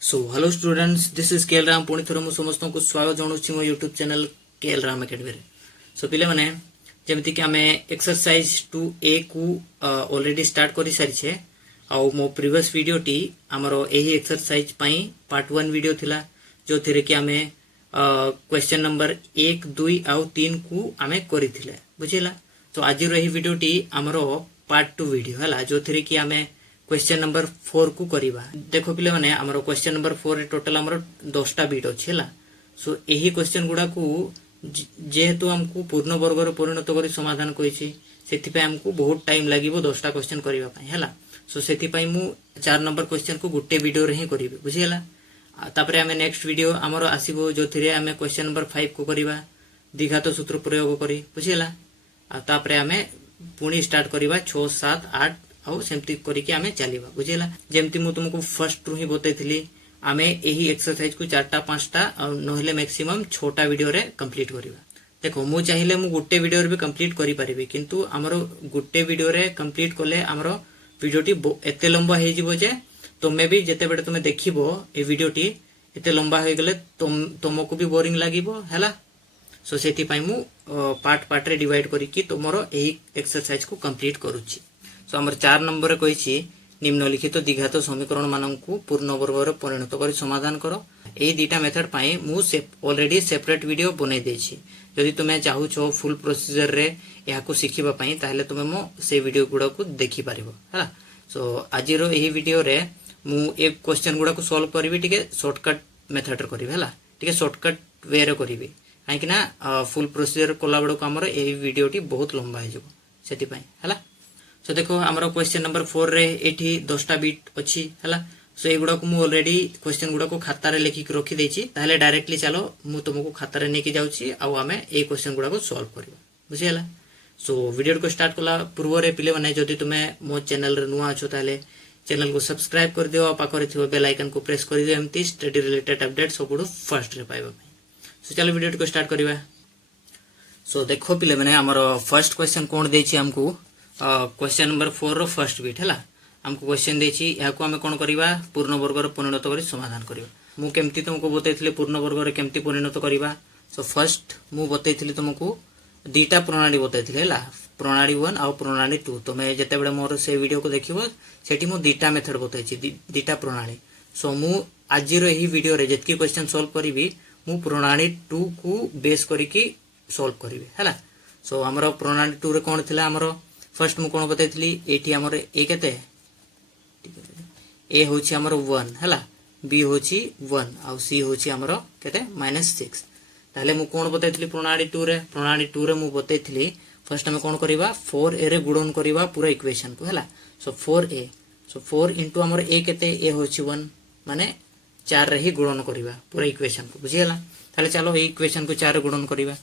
So hello students, this is KL Ram. पुणी थर मु समस्त को स्वागत जनाऊँ मो YouTube channel KL Ram academy रे। सो पिले माने जेमति कि आमे एक्सरसाइज 2A को ऑलरेडी स्टार्ट करि सारी छे। आ मो प्रीवियस वीडियो टी हमरो एही एक्सरसाइज पई पार्ट 1 वीडियो थिला, जो थिरे कि आमे क्वेश्चन नंबर 1 2 आउ 3 को आमे करिथिले, बुझिला। तो आज रो एही वीडियो टी हमरो पार्ट 2 वीडियो हला, जो थिरे कि आमे क्वेश्चन नंबर 4 को करिबा। देखो पिले माने हमरो क्वेश्चन नंबर 4 रे टोटल हमरो 10टा बिट अछि हला। सो एही क्वेश्चन गुडा को जेहेतु हमको पूर्ण वर्ग रे परिणत करी समाधान करिछि, सेति पे हमको बहुत टाइम लागिवो 10टा क्वेश्चन करिबा पई हला। सो सेति पई मु 4 नंबर क्वेश्चन को गुटे वीडियो रे ही करिबे, बुझिला। तापरे हमें नेक्स्ट वीडियो हमरो आसीबो, जो थिरे हमें क्वेश्चन नंबर 5 को करिबा द्विघात सूत्र प्रयोग करी, बुझिला। तापरे हमें पुणी स्टार्ट करिबा 6 7 8 आउ सेमती करिके आमे चलीबा, बुझिला। जेमती मु तुमको फर्स्ट रु ही बतैथिली, आमे एही एक्सरसाइज को 4टा 5टा नहले मैक्सिमम 6टा वीडियो रे कंप्लीट करिबा। देखो मु चाहिले मु गुटे वीडियो रे भी कंप्लीट करि परिबे, किंतु हमरो गुटे वीडियो रे कंप्लीट करले हमरो वीडियोटी एते लंबा हे जिवो जे तमे भी जेते बेटे तमे देखिबो ए वीडियोटी एते लंबा हे गेले तुमको भी बोरिंग लागिबो हला। सो सेति पई मु पार्ट पार्ट रे डिवाइड करिकि तुमरो एही एक्सरसाइज को कंप्लीट करूची। सो हमर 4 नंबर कहिछि निम्नलिखित द्विघात समीकरण माननकु पूर्ण वर्ग रे परिणत करी समाधान करो। एही दीटा मेथड पई मु ऑलरेडी सेपरेट वीडियो बनै देछि। यदि तुमे चाहू छो फुल प्रोसीजर रे या को सिखिबा पई ताहले तुमे मो से वीडियो गुडा को देखि पारिबो हला। सो आज रो एही वीडियो रे मु एक क्वेश्चन गुडा को सॉल्व करबी, टिके शॉर्टकट मेथड रे करबी हला, टिके शॉर्टकट वे रे करबी, काहे कि ना फुल प्रोसीजर कोला बडो हमर एही वीडियोटी बहुत लंबा हे जबो सेति पई हला। सो देखो हमरो क्वेश्चन नंबर 4 रे एठी 10टा बिट अछि हला। सो ए गुडा को मु ऑलरेडी क्वेश्चन गुडा को खाता रे लिखि के रखि देछि, ताहले डायरेक्टली चलो मु तुमको खाता रे नेकी जाउछि आ हमें ए क्वेश्चन गुडा को सॉल्व करबा, बुझियला। सो वीडियो को स्टार्ट कला पूर्व रे पिले माने जदि तुमे मो चैनल रे नुआ अछो ताहले चैनल को सब्सक्राइब कर दियो, पाखरे थिबो बेल आइकन को प्रेस कर दियो, एमती study related update सबुडो first ray पाइबा। सो चलो वीडियो को स्टार्ट करबा। सो देखो पिले माने हमरो फर्स्ट क्वेश्चन कोन देछि हमको question number 4 row first bit हला। हमको क्वेश्चन देछि, या को हमें कोन करबा पूर्ण वर्ग रे परिणत करी समाधान करबा। मु केमती तुमको बतैथिले पूर्ण वर्ग रे केमती परिणत करबा। सो फर्स्ट मु बतैथिले तुमको दीटा प्रणाली बतैथिले हला, प्रणाली 1 आ प्रणाली 2। तमे जते बेले मोर से वीडियो को देखिबो सेठी मु दीटा मेथड बतैछि, दीटा प्रणाली। सो मु आज रो एही वीडियो रे जतकी क्वेश्चन सॉल्व करबी मु प्रणाली 2 को बेस करिकि सॉल्व करबी हला। सो हमरो प्रणाली 2 रे कोन थिला, हमरो फर्स्ट मु कोन बतैथिली एठी हमर ए केते ए होछि हमर 1 हला, बी होछि 1 आ सी होछि हमर केते -6। ताले मु कोन बतैथिली प्रणाली 2 रे, प्रणाली 2 रे मु बतैथिली फर्स्ट हम कोन करबा 4a रे गुणन करबा पूरा इक्वेशन को हला। सो 4a, सो 4 इनटू हमर ए केते ए होछि 1 माने 4 रे ही गुणन करबा पूरा इक्वेशन को, बुझियला। ताले चलो ए इक्वेशन को 4 रे गुणन करबा।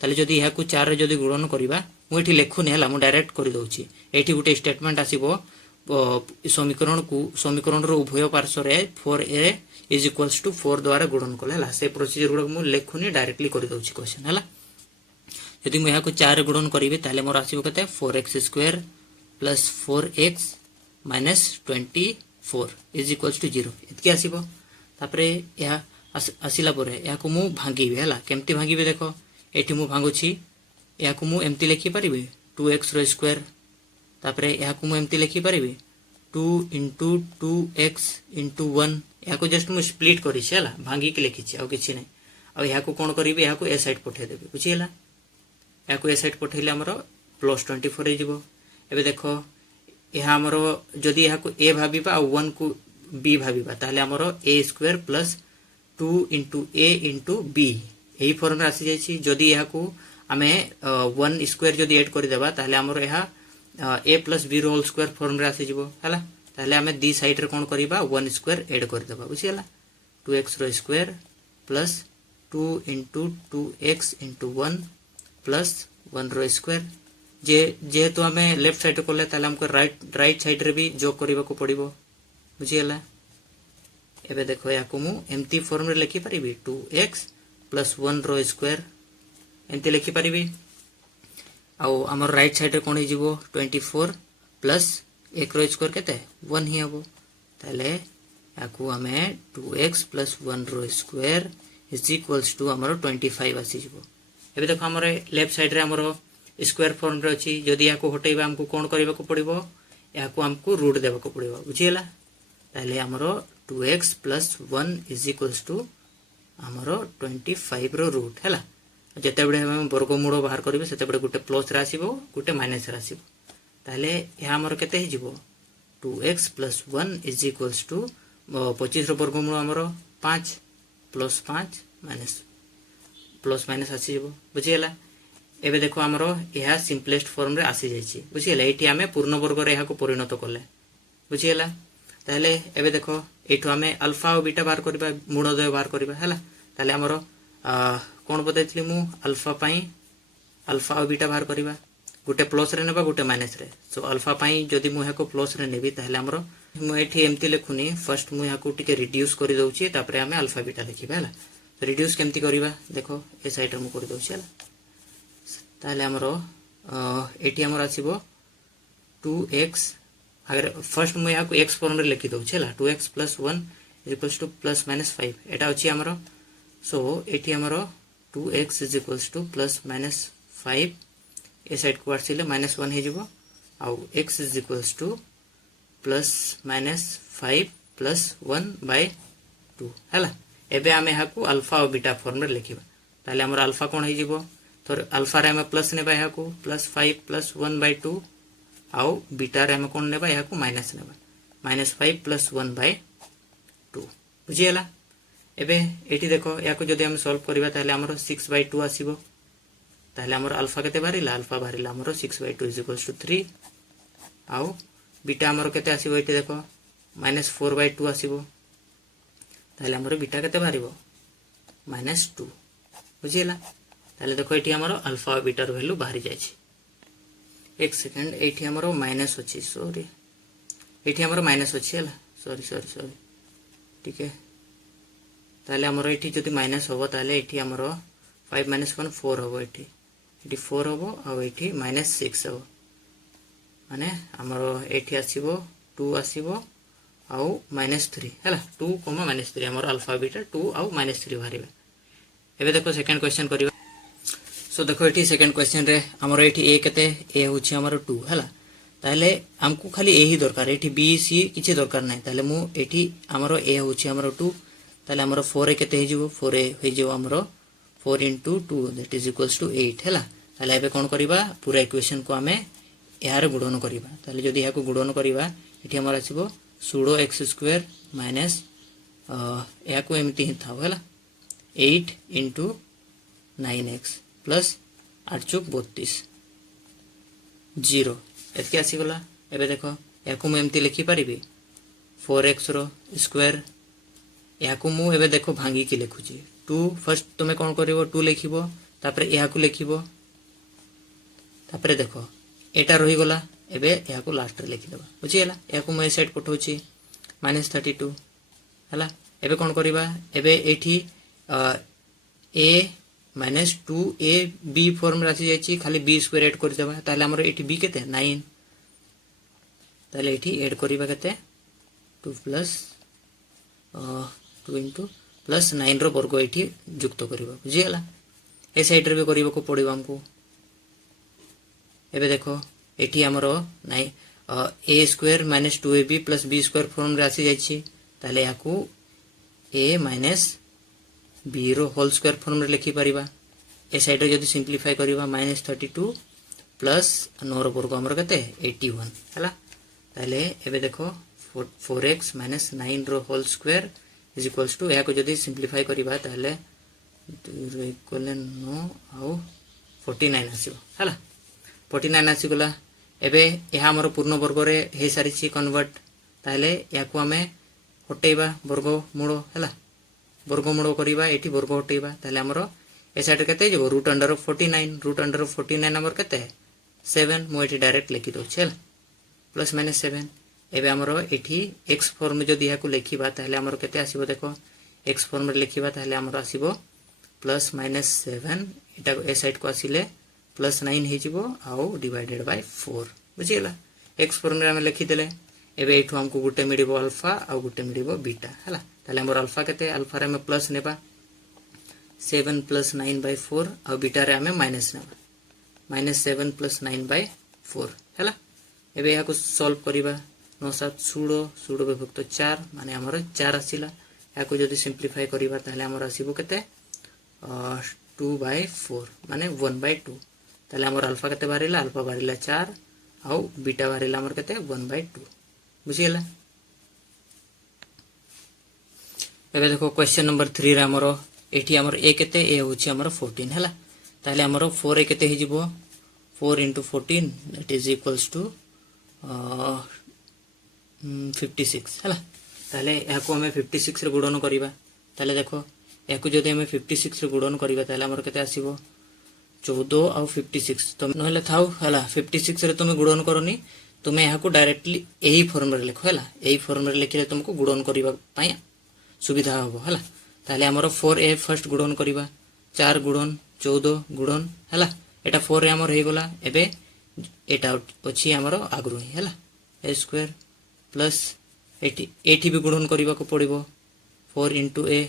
ताले जदि या को 4 रे जदि गुणन करबा मु एठी लेखुनी हला, मु डायरेक्ट करि दउछि। एठी गुटे स्टेटमेंट आसीबो समीकरण रो उभय पार्श्व रे 4a इज इक्वल्स टू 4 द्वारा गुणन कले हला। से प्रोसीजर गुडा मु लेखुनी डायरेक्टली करि दउछि क्वेश्चन हला। यदि मु या को 4 रे गुणन करिवे ताले मोर आसीबो कते 4x² plus 4x minus 24 is equals to 0 एतके आसीबो। तापरे या आसिला परे या को मु भांगीबे हला। केमती भांगीबे देखो, एठी मु भांगुछि या को मु एमती लिखि परिबे 2x रो स्क्वायर। तापरे या को मु एमती लिखि परिबे 2 into 2x into 1। या को जस्ट मु स्प्लिट करिछि हला, भांगी के लिखिछि आ किछि नै। आ या को कोन करिबे, या को ए साइड पठे देबे, बुझियला। या को ए साइड पठेले हमरो +24 हे जिवो। एबे देखो या हमरो जदि या को ए भाबिबा आ 1 को b भाबिबा ताले हमरो a² plus 2 into a into b एही फॉर्म रे आसी जायछि। जदि या को आमे 1 स्क्वायर जदि ऐड कर देबा ताले हमरो यहा a plus b whole square form रे आसी जिवो हला। ताले हमें दी साइड रे कोन करिबा 1 स्क्वायर ऐड कर देबा, बुझियला। 2x रो square plus 2 into 2x into 1 plus 1 रो स्क्वायर। जे तो हमें लेफ्ट साइड करले ताले हमको राइट साइड रे भी जोग करिबा को पड़िबो, बुझियला। एबे देखो या को मु एम्प्टी फॉर्म रे लिखि परिबी 2x प्लस 1 रो स्क्वायर एमती लिखि परिबी। आउ हमर राइट साइड रे कोन हे जिवो 24 प्लस 1 रो स्क्वायर केते 1 ही हबो। ताले याकू आमे 2x प्लस 1 रो स्क्वायर इज इक्वल्स टू हमरो 25 आसी जिवो। एबे देखो हमरे लेफ्ट साइड रे हमरो स्क्वायर फॉर्म रे अछि। जदि याकू हटेबा हमकू कोन करबा को पड़िबो, याकू हमकू रूट देबा को पड़िबो, बुझियला। ताले हमरो 2x plus 1 is equals to हमरो 25 रो रूट हैला। जते बडे हम वर्गमूल बाहर करबे सेते बडे गुटे प्लस रे आसीबो, गुटे माइनस रे आसीबो। ताले या हमरो केते हे जिवो 2x plus 1 is equals to 25 रो वर्गमूल हमरो 5 प्लस 5 माइनस प्लस माइनस आसी जिवो, बुझियला। एबे देखो हमरो यह सिंपलेस्ट फॉर्म रे आसी जायछि, बुझियला। एठी हमें पूर्ण वर्ग रे यहा को परिणत करले, बुझियला। ताले एबे देखो एठो हमें अल्फा और बीटा बाहर करबा, मूलदय बाहर करबा हैला। ताले हमरो कोन बदैतली मु अल्फा पई अल्फा और बीटा बाहर करबा, गुटे प्लस रे नेबा गुटे माइनस रे। सो अल्फा पई जदि मु याको प्लस रे नेबी ताले हमरो मु एठी एम्ति लेखुनी, फर्स्ट मु याको टिके रिड्यूस करि दउछि, तापरे हमें अल्फा बीटा लिखिबा हैला। तो रिड्यूस केमति करबा देखो ए साइड रे मु करि दउछि हैला। ताले हमरो एठी हमरो आसीबो 2x, अगर फर्स्ट मु याको x फॉर्म रे लिखि दउछि हैला। 2x plus 1 is equals to plus minus 5 एटा अछि हमरो। सो एठी हमरो 2x is equals to plus minus 5 ए साइड को आसीले माइनस 1 हे जिवो, आउ x is equals to plus minus 5 plus 1 by 2 हैला। एबे आमे हाकू अल्फा और बीटा फॉर्म रे लिखिबा। ताले हमर अल्फा कोन हे जिवो, तो अल्फा रे हमें प्लस नेबा हाकू प्लस 5 प्लस 1 बाय 2, आउ बीटा रे हमें कोन नेबा हाकू माइनस नेबा माइनस 5 प्लस 1 बाय 2, बुझियला। एबे एठी देखो याको जदि हम सॉल्व करबा ताले हमर 6 बाय 2 आसीबो। ताले हमर अल्फा केते बारिला, अल्फा बारिला हमर 6 बाय 2 इज इक्वल्स टू 3, आउ बीटा हमर केते आसीबो एठी देखो माइनस 4 बाय 2 आसीबो। ताले हमर बीटा केते बारिबो माइनस 2, बुझियला। ताले देखो एठी हमर अल्फा और बीटा रो वैल्यू बाहरी जाय छी। एक सेकंड एठी हमर माइनस अछि, सॉरी एठी हमर माइनस अछि हैला, सॉरी ठीक है। ताले हमर एठी जदि माइनस होबो ताले एठी हमर 5 माइनस 1 4 होबो, एठी 4 होबो, आ एठी माइनस 6 होबो, माने हमर एठी आसीबो 2 आसीबो आउ माइनस 3 हैला। 2 माइनस 3 हमर अल्फा बीटा 2 आउ माइनस 3 बाहरिबे। एबे देखो सेकंड क्वेश्चन करिबा। सो देखो एठी सेकंड क्वेश्चन रे हमर एठी a केते a होछि हमर 2 हैला। ताले हमकु खाली a ही दरकार, एठी b c किछि दरकार नै। ताले मु एठी हमर a होछि हमर 2, ताले हमर 4a केते हे जिवो 4a हे जिवो हमर 4 into 2 that is equals to 8 हैला। ताले एबे कोन करिबा पूरा इक्वेशन को हमें यार गुणन करिबा। ताले जदि याको गुणन करिबा एठी हमर आसीबो सुडो x स्क्वायर माइनस याको एमिति ही थाउ हैला 8 into 9x प्लस 8 चौक 32 0 एतके आसी गला। एबे देखो याको मु एमिति लिखि परिबी 4x रो स्क्वायर, याको मु एबे देखो भांगी के लिखुची 2 फर्स्ट तुमे कोन करिवो 2 लिखिबो, तापरे याको लिखिबो, तापरे देखो एटा रही गला। एबे याको लास्ट रे लिखि देबा, बुझियला। याको मु ए साइड पठौची -32 हला। एबे कोन करिबा, एबे एठी a minus 2a b form रासी जायची, खाली b स्क्वायर ऐड कर देबा। ताले हमर एठी b केते 9, ताले एठी ऐड करिबा केते 2 प्लस 2 into प्लस 9 रो वर्ग एठी युक्त करिबा, बुझियला। ए साइड रे भी करिबा को पड़िबा हमको। एबे देखो एठी हमरो नै a square minus 2ab plus b square form रासी जायची, ताले याकू a माइनस b रो होल स्क्वायर फॉर्म रे लिखि परिबा। ए साइड रे जदी सिंपलीफाई करिबा -32 प्लस 9 रो वर्ग हमर केते 81 हला। ताले एबे देखो 4x माइनस 9 रो whole square is equals to याको जदी सिंपलीफाई करिबा ताले 2 रो इक्वल 9 आउ 49 आसीबो हला। 49 आसी गला। एबे यहा हमर पूर्ण वर्ग रे हे सारी छी कन्वर्ट, ताले याको हमें हटेबा वर्ग मूल हला। वर्ग मूल करिबा एठी वर्ग हटेबा, ताले हमर ए साइड केते जेबो root under of 49, root under of 49 हमर केते 7, मु एठी डायरेक्ट लिखि दउ छल प्लस माइनस 7। एबे हमर एठी x फॉर्म में जदी याको लिखिबा ताले हमर केते आसीबो देखो x फॉर्म में लिखिबा ताले हमर आसीबो प्लस माइनस 7, एटा ए साइड को आसीले प्लस 9 हे जिवो आउ डिवाइडेड बाय 4, बुझियला। x फॉर्म में हम लिखि देले। एबे एठू हमको गुटे मिडिबो अल्फा आ गुटे मिडिबो बीटा हला ताले हमर अल्फा केते अल्फा रे हमें प्लस नेबा 7 + 9/4 आ बीटा रे हमें माइनस नेबा -7 + 9/4 हला एबे या को सॉल्व करिबा 9 7 16 विभक्त 4 माने हमर 4 आसीला या को जदी सिंपलीफाई करिबा ताले हमर आसीबो केते 2/4 माने 1/2 ताले हमर अल्फा केते बारिला अल्फा बारिला 4 आ बीटा बारिला हमर केते 1/2 बुझियला। एबे देखो क्वेश्चन नंबर 3 रे हमरो एठी हमर a केते a होची हमर 14 हला ताले हमर 4 a केते हिजिबो 4 * 14 दैट इज इक्वल्स टू 56 हला ताले याको हमें 56 रे गुणन करिबा ताले देखो याको जदि हमें 56 रे गुणन करिबा ताले हमर केते आसीबो 14 आ 56 तो नहले थाउ हला 56 रे तुमे गुणन करनी तुमे याको डायरेक्टली एही फॉर्म रे लिखो हला एही फॉर्म रे लिखिले तुमको गुणन करिबा पई सुविधा होबो हला ताले हमर 4a फर्स्ट गुणन करिबा 4 गुणन 14 गुणन हला एटा 4 रे हमर हे गला एबे एटा अछि हमर आगरु हला a² प्लस एठी भी गुणन करिबा को पड़िबो 4 * a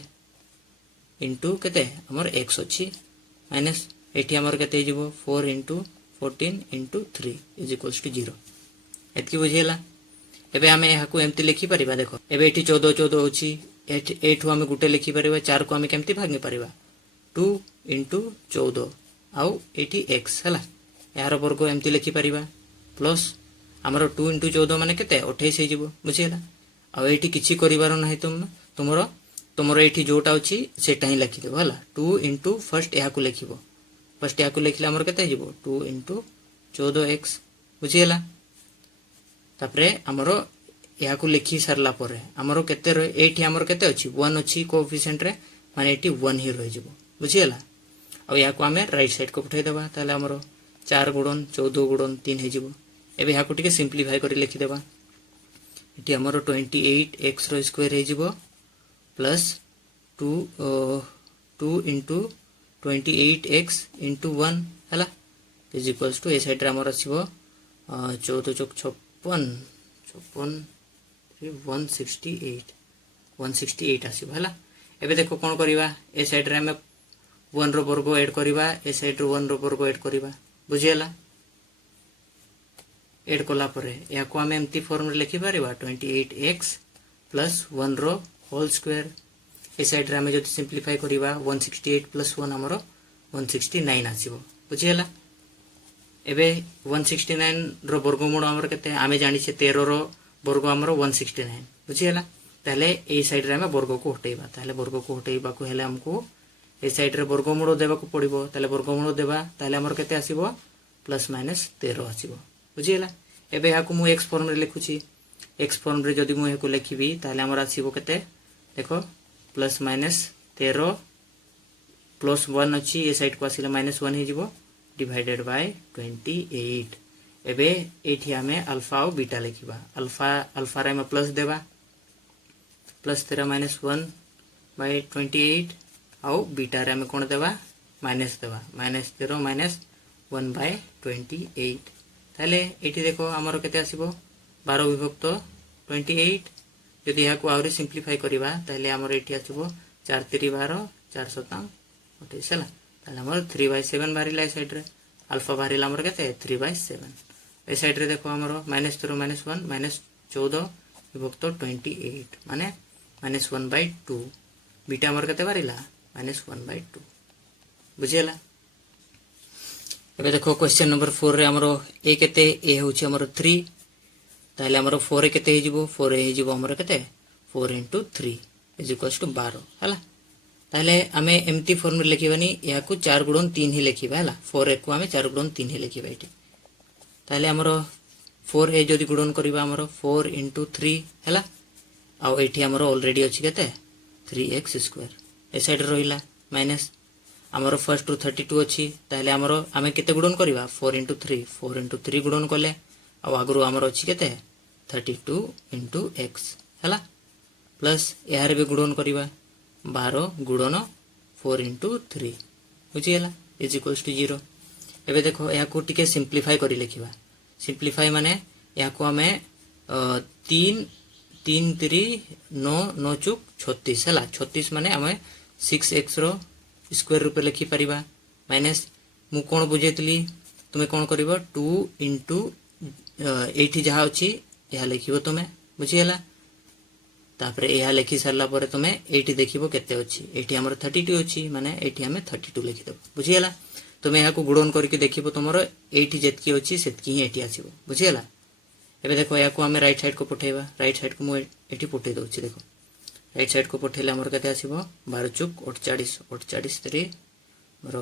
इंटू केते हमर x अछि माइनस एठी हमर केते जिवो 4 * 14 * 3 = 0 एतकी बुझियला। एबे हमें यहा को एम्ति लिखि परिबा देखो एबे एठी 14 14 होछि एठू हमें गुटे लिखि परिबा 4 को हमें केमति भागि परिबा 2 * 14 आउ एठी x हला यार वर्ग एम्ति लिखि परिबा प्लस हमर 2 * 14 माने केते 28 हे जिवो बुझियला। आ एठी किछि करिबार नाही तुमरो एठी जोटा अछि सेटा ही लिखि देबो हला 2 * फर्स्ट या को लिखिबो फर्स्ट या को लिखले हमर केते जिवो 2 * 14x बुझियला। तापरे हमरो या को लिखि सरला परे हमरो केते एठी हमर केते अछि 1 अछि कोएफिशिएंट रे माने एठी 1 ही रहि जिवो बुझियला। आ या को हमें राइट साइड को पठै देबा ताले हमरो 4 * 14 * 3 हे जिवो एबे या को टिके सिंपलीफाई करि लिखि देबा एठी हमरो 28x रो स्क्वायर हे जिवो प्लस 2 * 28x * 1 हला इज इक्वल्स टू ए साइड रे हमर आसीबो 14 * 56 168 आसीबो हला। एबे देखो कोन करिबा ए साइड रे हम 1 रो वर्ग ऐड करिबा ए साइड रो 1 रो वर्ग ऐड करिबा बुझियला। ऐड कोला परे या को हम एम्ति फॉर्म रे लिखि परिबा 28x + 1 रो होल स्क्वायर ए साइड रे हम जति सिंपलीफाई करिबा 168 + 1 हमरो 169 आसीबो बुझियला। एबे 169 रो वर्गमूल हमर केते आमे जानि छे 13 रो वर्ग हमरो 169 बुझियला। ताले ए साइड रे हम वर्ग को हटेबा ताले वर्ग को हटेबा को हेले हमको ए साइड रे वर्गमूल देबा को पड़िबो ताले वर्गमूल देबा ताले हमर केते आसीबो +-13 आसीबो बुझियला। एबे या को मु x फॉर्म रे लिखुची x फॉर्म रे जदी मु एको लिखिबी ताले हमर आसीबो केते देखो +-13 +1 अछि ए साइड को आसीले -1 हे जिवो डिवाइडेड बाय 28 एबे एठी हमें अल्फा और बीटा लिखिबा अल्फा रे में प्लस देबा +13 - 1/28 आउ बीटा रे में कोन देबा माइनस देबा -13 - 1/28 ताले एठी देखो हमरो केते आसीबो 12 विभक्त 28 जदि या को आउरी सिंपलीफाई करिबा ताले हमरो एठी आसीबो 4 × 3 = 12 4 × 7 = 28 हला ताले हमरो 3/7 बारिला ए साइड रे अल्फा बारिला हमरो केते 3/7 ए साइड रे देखो हमरो -0 - 1 -14 विभक्त 28 माने -1/2 बीटा हमर केते बारिला -1/2 बुझियला। एबे देखो क्वेश्चन नंबर 4 रे हमरो ए केते ए होची हमरो 3 ताले हमरो 4 ए केते हे जिवो 4 ए हे जिवो हमरो केते 4 * 3 = 12 हला ताले हमें एम्ति फॉर्म रे लिखिबानी या को 4 * 3 ही लिखिबा हला 4 ए को हमें 4 * 3 ही लिखिबा एठी ताले हमरो 4 ए जदी गुणन करिबा हमरो 4 * 3 हला आ एठी हमरो ऑलरेडी अछि केते 3x² ए साइड रहिला माइनस हमरो फर्स्ट टू 32 अछि ताले हमरो हमें केते गुणन करिबा 4 * 3 गुणन करले आ आगरो हमरो अछि केते 32 * x हला प्लस यार भी गुणन करिबा 12 गुणन 4 * 3 बुझियला = 0 एबे देखो या को टिके सिंपलीफाई करि लिखिबा सिंपलीफाई माने या को हमें तीन तीन तिरी नौ नौ चुक 36 है 36 माने आम 6x स्क्वायर रूप लिखि पारिबा माइनस मु कोन बुझेतली तुमे कोन करिवो 2 इंटू एठी जहा अछि यहा लिखिबो तुमे बुझियला तापरे यहा लिखि सरला परे तुमे एठी देखिबो केते अछि एठी हमर 32 अछि माने एठी हमें 32 लिखि देबो बुझियला तुमे यहा को गुणन करके देखिबो तुमरो एठी जेतकी अछि सेतकी ही एठी आसीबो बुझियला एबे देखो या को हमें राइट साइड को पठेबा राइट साइड को मु एठी पठे दउछि देखो राइट साइड को पठेले हमर केते आसीबो 12 चुक 48 48 तरी मोर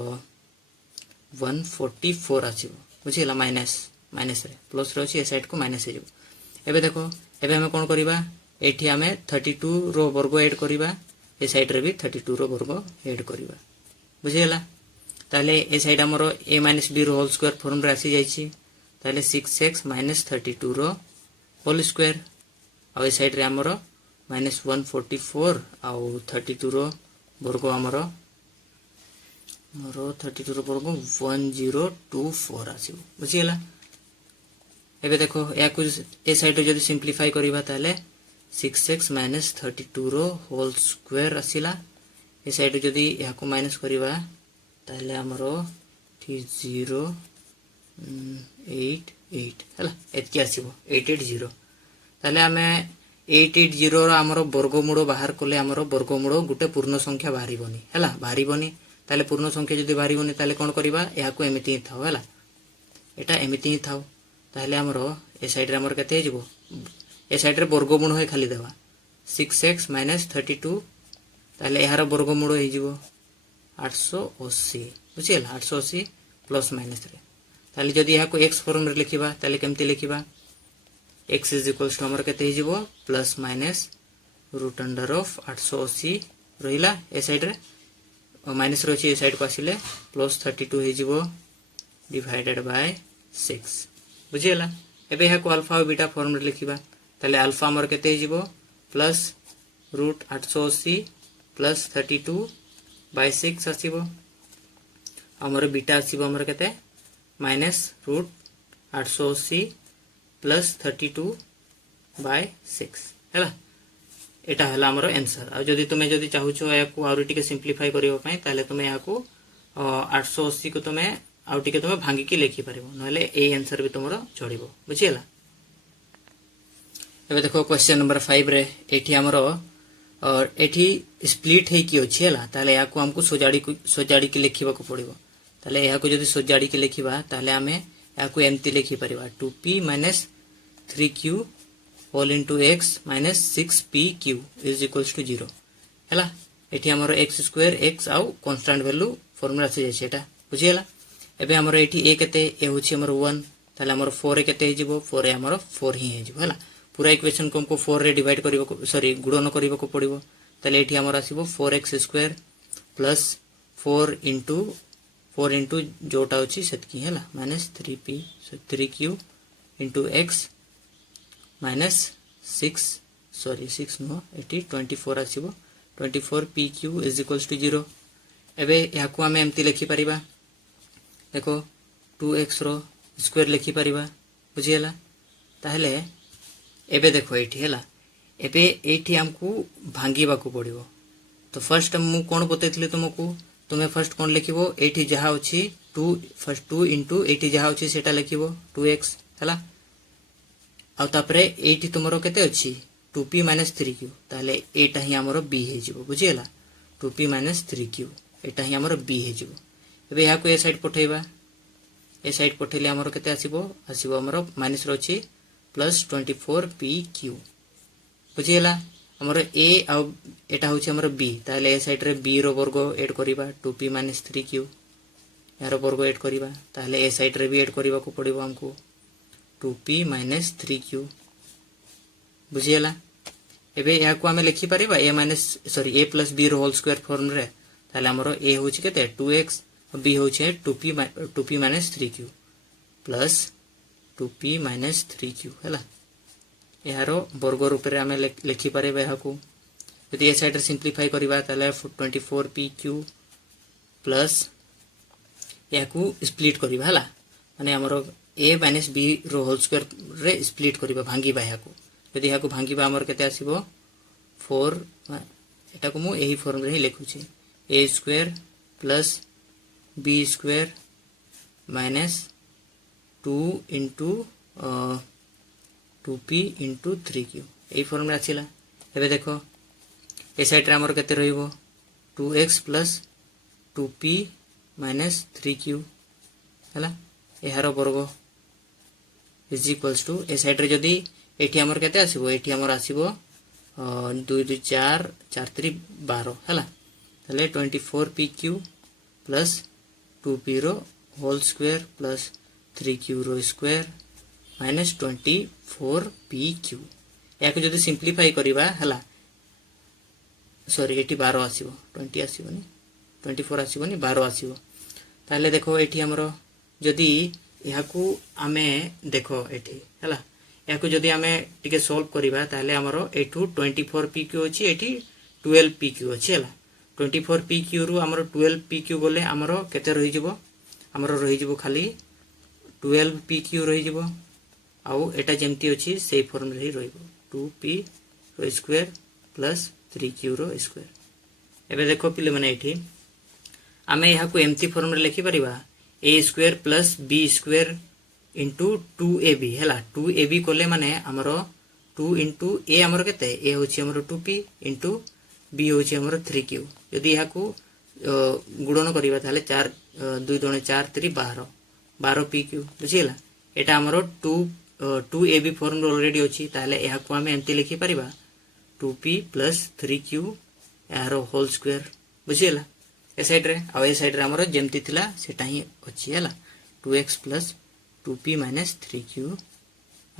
144 आसीबो बुझियला माइनस माइनस रे प्लस रे अछि ए साइड को माइनस हे जेबो एबे देखो एबे हमें कोन करिबा एठी हमें 32 रो वर्ग ऐड करिबा ए साइड रे भी 32 रो वर्ग ऐड करिबा बुझियला ताले ए साइड हमरो a - b रो होल स्क्वायर फॉर्म रे आसी जाईछि ताले 6x - 32 रो होल स्क्वायर आ ए साइड रे हमरो -144 आ 32 रो वर्ग हमरो मोरो 32 रो वर्ग 1024 आसीबो बुझियला एबे देखो या को ए साइड रे जदी सिंपलीफाई करिबा ताले 6x - 32 रो होल स्क्वायर आसीला ए साइड जदी या को माइनस करिबा ताले हमरो 088 हला एतकी आसीबो 880 ताले हमें 880 रो हमरो वर्गमूल बाहर कोले हमरो वर्गमूल गुटे पूर्ण संख्या बाहरिबोनी हला बाहरिबोनी ताले पूर्ण संख्या जदी बाहरिबोनी ताले कोन करिबा या को एमिति ही थाओ हला एटा एमिति ही थाओ ताले हमरो ए साइड रे हमर कते हिजबो ए साइड रे वर्गमूल होय खाली देबा 6x - 32 ताले एहार वर्गमूल होई जिवो 880 बुझियला 880 प्लस माइनस रे ताले जदी या को x फॉर्म रे लिखिबा ताले केमति लिखिबा x = हमर कते हिजबो plus minus root under of 880 रहिला ए साइड रे माइनस रो छी ए साइड को आसीले प्लस 32 हिजबो डिवाइडेड बाय 6 बुझियला एबे या को अल्फा और बीटा फॉर्म रे लिखिबा ताले अल्फा हमर केते हिजबो प्लस रूट 880 प्लस 32 बाय 6 आसीबो हमर बीटा आसीबो हमर केते माइनस रूट 880 प्लस 32 बाय 6 हैला एटा हला हमर आंसर आ जदी तुमे जदी चाहूछो या को आउरी टिके सिंपलीफाई करियो पई ताले तुमे या को 880 को तुमे आउ टिके तुमे भांगी के लिखि परिबो नले ए आंसर भी तुमरो चढिबो बुझियला एबे देखो क्वेश्चन नंबर 5 रे एठी हमरो और एठी स्प्लिट है कि अछि हला ताले या को हमको सोजाड़ी के लिखिबा को पड़िबो ताले या को जदी सोजाड़ी के लिखिबा ताले हमें या को एमती लिखि परिबा 2p - 3q whole into x - 6pq = 0 हला एठी हमरो x² x आउ कांस्टेंट वैल्यू फार्मूला से जाय छेटा बुझियला एबे हमरो एठी a केते ए होछि हमरो 1 ताले हमरो 4 ए केते हिजबो 4 ए हमरो 4 ही हिजबो हला पूरा इक्वेशन को हमको 4 रे डिवाइड करिवो सॉरी गुणन करिवो को पड़िवो ताले एठी हमर आसीबो 4x² प्लस 4 इंटू जोटा होछि सेतकी हला -3q इंटू x -6 नो एठी 24 आसीबो 24pq = 0 एबे या को हम एमती लिखि परिबा देखो 2x रो स्क्वायर लिखि परिबा बुझियला ताहले एबे देखो एठी हला एबे एठी हमकू भांगीबा को पड़िबो तो फर्स्ट मु कोन बतेतले तुमको तुमे फर्स्ट कोन लिखिबो एठी जहा होछि 2 फर्स्ट 2 इंटू एठी जहा होछि सेटा लिखिबो 2x हला आ तापरे एठी तुमरो केते अछि 2p - 3q ताले एटा ही हमरो b हे जिवो बुझियला 2p - 3q एटा ही हमरो b हे जिवो एबे या को ए साइड पठेबा ए साइड पठेले हमरो केते आसीबो हमरो माइनस रो अछि प्लस 24pq बुझियला हमरो a आ एटा होछि हमरो b ताले ए साइड रे b रो वर्ग ऐड करिबा 2p - 3q यार वर्ग ऐड करिबा ताले ए साइड रे भी ऐड करिबा को पड़िबो हमको 2p - 3q बुझियला एबे या को हमें लिखि परिबा a plus b रो होल स्क्वायर फॉर्म रे ताले हमरो a होछि केते 2x और b होछि 2p - 3q plus 2p - 3q हला यारो वर्ग रूप रे हमें लिखि परिबा या को यदि ए साइड रे सिंपलीफाई करिबा ताले 24pq प्लस या को स्प्लिट करिबा हला माने हमरो ए माइनस बी रो होल स्क्वायर रे स्प्लिट करिबा भांगीबा याको यदि याको भांगीबा हमर केते आसीबो 4 एटा को मु एही फॉर्म रे ही लिखुची A square plus B square minus 2 into 2p into 3q एही फॉर्म रे आछिला एबे देखो ए साइड रे हमर केते रहिबो 2x plus 2p minus 3q हला एहार वर्ग इज इक्वल्स टू ए साइड रे जदी एठी हमर केते आसीबो एठी हमर आसीबो 2 2 4 4 3 12 हला तले 24pq प्लस 2p रो होल स्क्वायर प्लस 3q रो स्क्वायर माइनस 24pq याको जदी सिंपलीफाई करिबा हला सॉरी एठी 12 आसीबो 20 आसीबोनी 24 आसीबोनी 12 आसीबो ताले देखो एठी हमरो जदी याकू आमे देखो एठी हला याकू जदी आमे टिके सॉल्व करिबा ताले हमरो एठू 24pq अछि एठी 12pq अछि हला 24pq रु हमरो 12pq बोले हमरो केते रहि जिवो हमरो रहि जिवो खाली 12pq रहि जिवो आउ एटा जेमती अछि सेही फॉर्म रे रहिबो 2p रो स्क्वायर प्लस 3q रो स्क्वायर एबे देखो पिले माने एठी आमे याकू एम्ति फॉर्म रे लिखि परिबा A square plus B square into 2ab हैला 2ab कोले माने हमरो 2 इंटू ए हमरो केते ए होछि हमरो 2p इंटू बी होछि हमरो 3q यदि याकू गुणन करिबा ताले 4 2 2 4 3 12 12pq बुझिला एटा हमरो 2ab फॉर्म ऑलरेडी अछि ताले याकू हमें एम्ति लिखि परिबा 2p प्लस 3q यारो होल स्क्वायर बुझिला ए साइड रे आ ए साइड रे हमरो जेमती थिला सेटा ही अछि हला 2x plus 2p minus 3q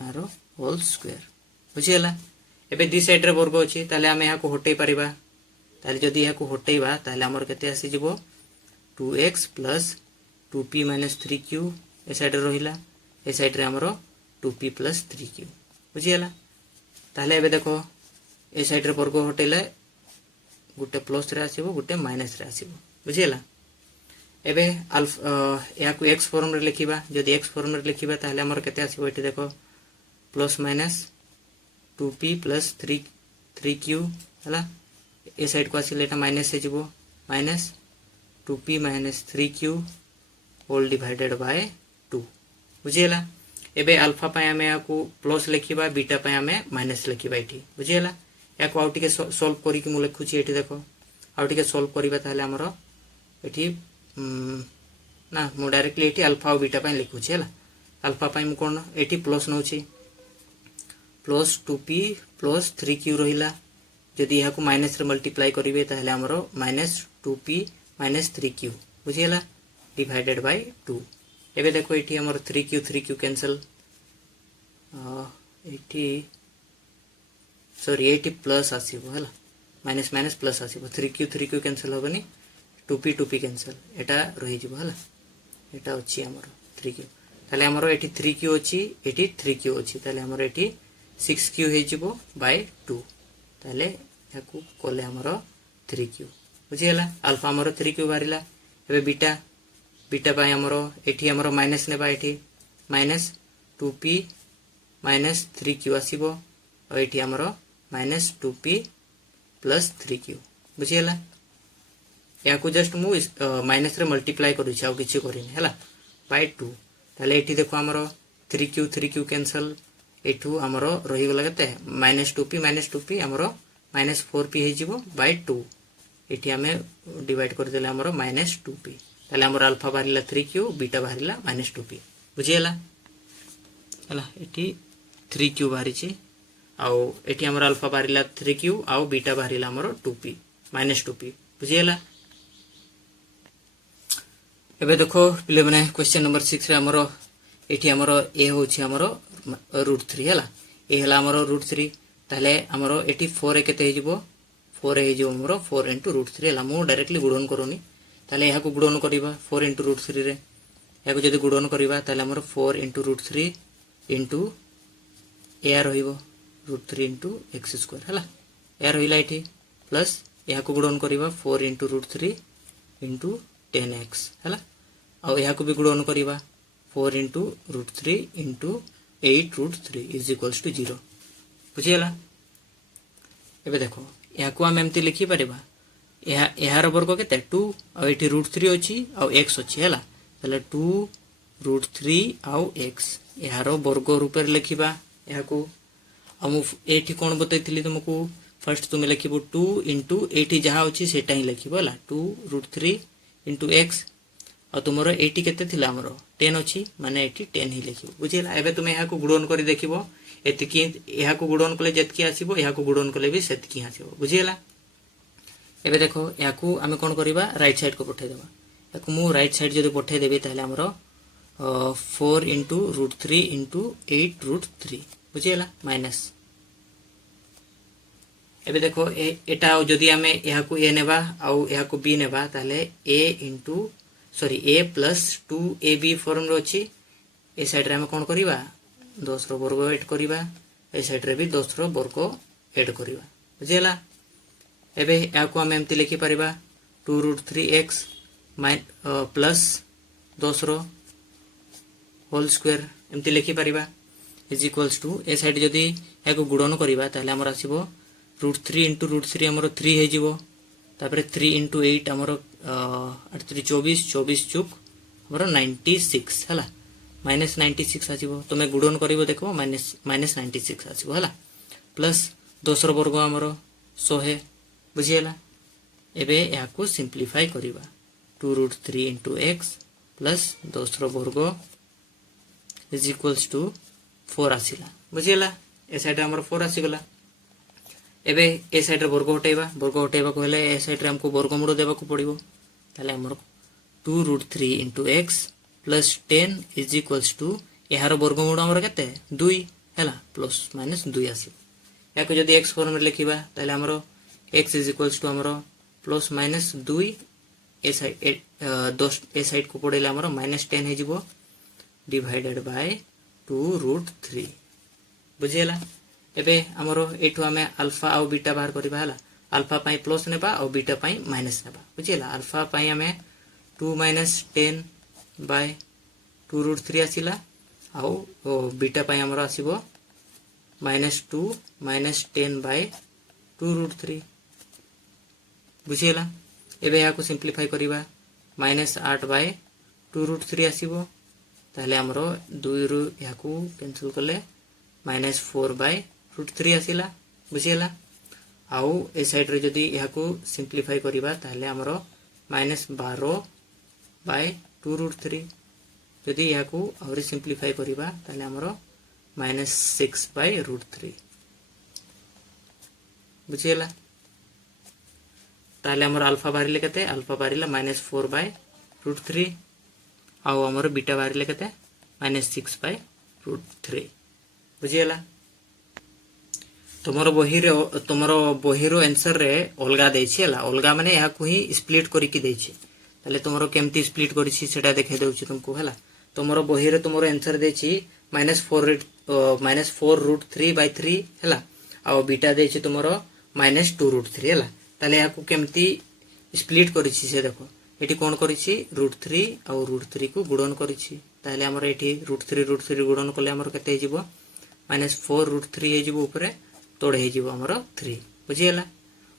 आरो होल स्क्वायर बुझिला एबे दी साइड रे वर्ग अछि ताले हमें या को हटै परिबा ताले जदी या को हटैबा ताले हमर केते आसी जिवो 2x plus 2p minus 3q ए साइड रे रहिला ए साइड रे हमरो 2p प्लस 3q बुझिला ताले एबे देखो ए साइड रे वर्ग हटैले गुटे प्लस रे आसीबो गुटे माइनस रे आसीबो बुझिला एबे अल्फा या को x फॉर्म रे लिखिबा जदी x फॉर्म रे लिखिबा ताले हमर केते आसीबो एठी देखो plus minus 2p plus 3q हला ए साइड को आसीले एटा माइनस से जिवो minus 2p minus 3q whole divided by 2 बुझिला एबे अल्फा पय हमें या को प्लस लिखिबा बीटा पय हमें माइनस लिखिबा एठी बुझिला या को आउटिके सॉल्व करी कि मु लिखुची एठी देखो आउटिके सॉल्व करिबा ताले हमरो एठी ना मु डायरेक्टली एठी अल्फा और बीटा पय लिखुची हला अल्फा पय मु कोन एठी plus नउची plus 2p plus 3q रहिला जदी या को माइनस रे मल्टीप्लाई करिवे ताले हमरो माइनस 2p माइनस 3q बुझिला डिवाइडेड बाय 2 एबे देखो एठी हमरो 3q कैंसिल एठी सॉरी 80 प्लस आसीबो हला माइनस माइनस प्लस आसीबो 3q कैंसिल होबनी 2p कैंसिल एटा रहि जिवो हला एटा अछि हमर 3q ताले हमर एठी 3q अछि एठी 3q अछि ताले हमर एठी 6q हे जिवो बाय 2 ताले याकू कोले हमर 3q बुझिला अल्फा हमर 3q बारिला एबे बीटा बाय हमर एठी हमर माइनस नेबा एठी माइनस 2p माइनस 3q आसीबो और एठी हमर माइनस 2p प्लस 3q बुझिला याकू जस्ट मु माइनस रे मल्टीप्लाई करू छी आ किछि करिनी हला बाय 2 ताले एठी देखो हमरो 3q कैंसिल एठू हमरो रहि गेला केते माइनस 2p हमरो माइनस 4p हे जिवो बाय 2 एठी हमें डिवाइड कर देले हमरो माइनस 2p ताले हमरो अल्फा बारिला 3q बीटा बारिला माइनस 2p बुझिला हला एठी 3q बारि छी आउ एठी हमर अल्फा बारिला 3q आउ बीटा बारिला हमर 2p माइनस 2p बुझिला एबे देखो पिले माने क्वेश्चन नंबर 6 रे हमर एठी हमर ए होछि हमर √3 हला ए हला हमर √3 ताले हमर एठी 4 केते हे जिवो 4 हे जिवो हमर 4 * √3 हला मु डायरेक्टली गुणन करूनी ताले याकू गुणन करिबा 4 * √3 रे याकू जदी गुणन करिबा ताले हमर 4 * √3 * ए रहिबो √3 * x² हला ए रहिला एठी प्लस याकू गुणन करिबा 4 * √3 * 10x हला आ याकू भी गुणन करिबा 4 into root 3 into 8 root 3 is equals to 0 बुझीगला। एबे देखो या को हम एमती लिखि परिबा यार वर्ग केते 2 आ एठी रूट 3 अछि आ x अछि हैला तले 2 रूट 3 आ x यार वर्ग रूप रे लिखिबा या को हम एठी कोन बतैथिली तुमको फर्स्ट तुम लिखिबो 2 into एठी जहा अछि सेटा ही लिखिबो हैला 2 रूट 3 into x आ तुमरो एठी केते थिला हमरो 10 अछि माने एठी 10 ही लिखिबो बुझिला। एबे तुम या को गुणन करी देखिबो एतिकी या को गुणन कले जतकी आसीबो या को गुणन कले भी सेतकी आसीबो बुझिला। एबे देखो या को आमे कोन करिबा राइट साइड को पठे देबा या को मु राइट साइड जदि पठे देबे ताले हमरो 4 into root 3 into 8 root 3 बुझिला माइनस। एबे देखो एटा जदि आमे या को a नेबा आ या को b नेबा ताले a plus 2ab फॉर्म रो अछि ए साइड रे हम कोन करिबा 10 रो वर्ग ऐड करिबा ए साइड रे भी 10 रो वर्ग ऐड करिबा बुझिला। एबे या को हम एमती लिखि परिबा 2 root 3x प्लस 10 रो होल स्क्वायर एमती लिखि परिबा इज इक्वल्स टू ए साइड जदि या को गुणन करिबा ताले हमर आसीबो root 3 into root 3 हमर 3 हे जिवो तापरे 3 into 8 हमर 24 चुक हमर 96 हला माइनस 96 आसीबो तुमे गुणन करिवो देखो माइनस 96 आसीबो हला प्लस 10 रो वर्ग हमर 100 बुझियला। एबे या को सिंपलीफाई करिबा 2 root 3 into x प्लस 10 रो वर्ग इज इक्वल्स टू 4 आसीला बुझियला। ए साइड हमर 4 आसी गला। एबे ए साइड रे वर्ग हटेबा को हेले ए साइड रे हमको वर्गमूल देबा को पड़िबो ताले हमर 2 root 3 into x plus 10 is equals to यार वर्गमूल हमर केते 2 हैला प्लस माइनस 2 आसी या को जदी x फॉर्म रे लिखिबा ताले हमर x is equals to हमर प्लस माइनस 2 ए साइड को पड़ेला हमर माइनस 10 हे जिवो डिवाइडेड बाय 2 root 3 बुझियला। एबे हमरो एठो हमें अल्फा और बीटा बाहर करिबा हला अल्फा पाई प्लस नेबा और बीटा पाई माइनस नेबा बुझियला। अल्फा पाई हमें 2 minus 10 by 2 root 3 आसीला और बीटा पाई हमरो आसीबो -2 minus 10 by 2 root 3 बुझियला। एबे या को सिंपलीफाई करिबा -8 by 2 root 3 आसीबो ताले हमरो 2 रु या को कैंसिल करले -4 by root 3 आसीला बुझियला। आउ ए साइड रे जदी या को सिंपलीफाई करिबा ताले हमरो -12 by 2 root 3 जदी या को और सिंपलीफाई करिबा ताले हमरो -6 by root 3 बुझियला। ताले हमरो अल्फा बारिले केते अल्फा बारिला -4 by root 3 आउ हमरो बीटा बारिले केते -6 by root 3 बुझियला। तुमरो बहिरो आंसर रे अलगा देछि हला अलगा माने या को ही स्प्लिट करी की देछि ताले तुमरो केमती स्प्लिट करिछि सेटा देखे देउछि तुमको हला। तुमरो बहिरे तुमरो आंसर देछि -4 root 3 by 3 हला आ बीटा देछि तुमरो -2 root 3 हला ताले या को केमती स्प्लिट करिछि से देखो एठी कोन करिछि root 3 आ root 3 को गुणन करिछि ताले हमर एठी root 3 गुणन करले हमर केते हिजिबो -4 root 3 हिजिबो ऊपरे तोड़ हिजिबो हमर 3 बुझियला।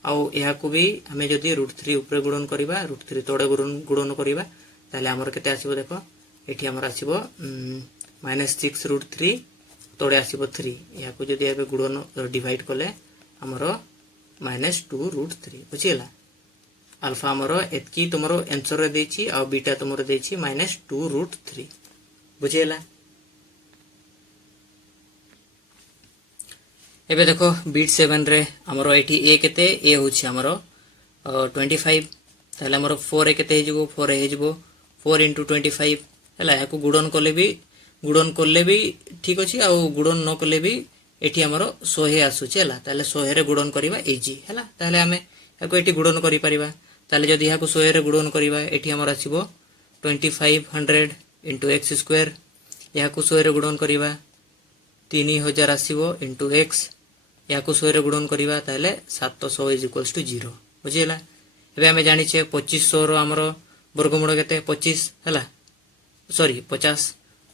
आउ या को भी हमें जदी root 3 ऊपरे गुणन करिबा root 3 तोड़े गुणन करिबा ताले हमर केते आसीबो देखो एठी हमर आसीबो -6 root 3 तोड़े आसीबो 3 या को जदी एबे गुणन डिवाइड करले हमर -2 root 3 बुझियला। अल्फा हमर एतकी तुमरो आंसर रे देछि आ बीटा तुमरो देछि -2 root 3 बुझियला। एबे देखो बीट 7 रे हमरो एठी a केते a होछि हमरो 25 ताले हमरो 4 a केते हेजिबो 4 a हेजिबो 4 into 25 हला याको गुणन करले भी ठीक अछि आ गुणन न करले भी एठी हमरो 100 आसुछि हला ताले 100 रे गुणन करबा इजी हला ताले हमें याको एठी गुणन करि परिबा ताले जदी याको 100 रे गुणन करबा एठी हमर आसीबो 2500 into x स्क्वायर याको 100 रे गुणन करबा 3000 आसीबो into x याको 100 रे गुणन करबा ताले 700 = 0 बुझियला। एबे हमें जानि छे 2500 रो हमरो वर्गमूल केते 25 हला सॉरी 50